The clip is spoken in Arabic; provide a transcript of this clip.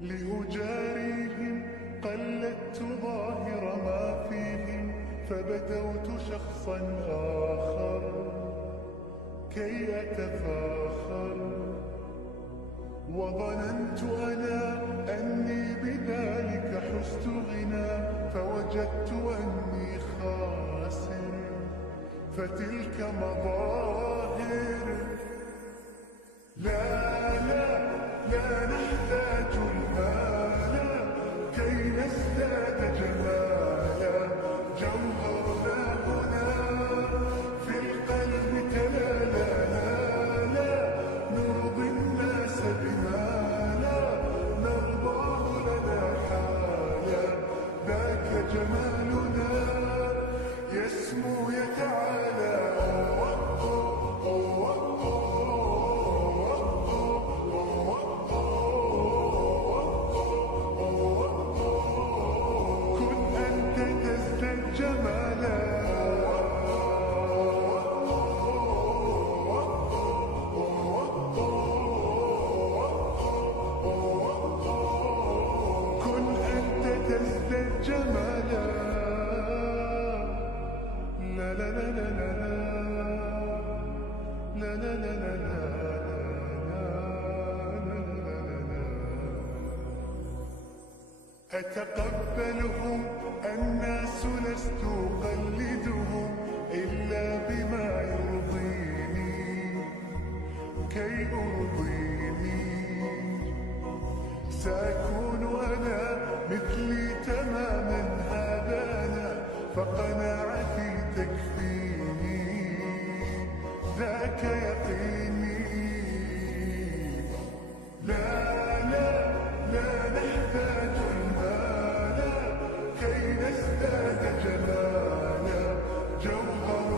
لأجاريهم قلدت ظاهر ما فيهم، فبدوت شخصا آخر كي أتفاخر، وظننت أنا أني بذلك حزت غنى، فوجدت أني خاسر، فتلك مظاهر. لا لا لا نحتاج المال كي نزداد جمالا، جوهرنا هنا في القلب تلالا، لا نرضي الناس بما لا نرضاه لنا حالا، ذاك جمالنا يسمو يتعالى. جمالا كن أنت تزداد جمالا. لا لا لا لا لا لا لا لا لا لا. أتقبلهم الناس لست أقلدهم إلا بما يرضيني كي أرضيني، سأكون أنا مثلي تماما هذا أنا، فقناعتي تكفيني ذاك يقين.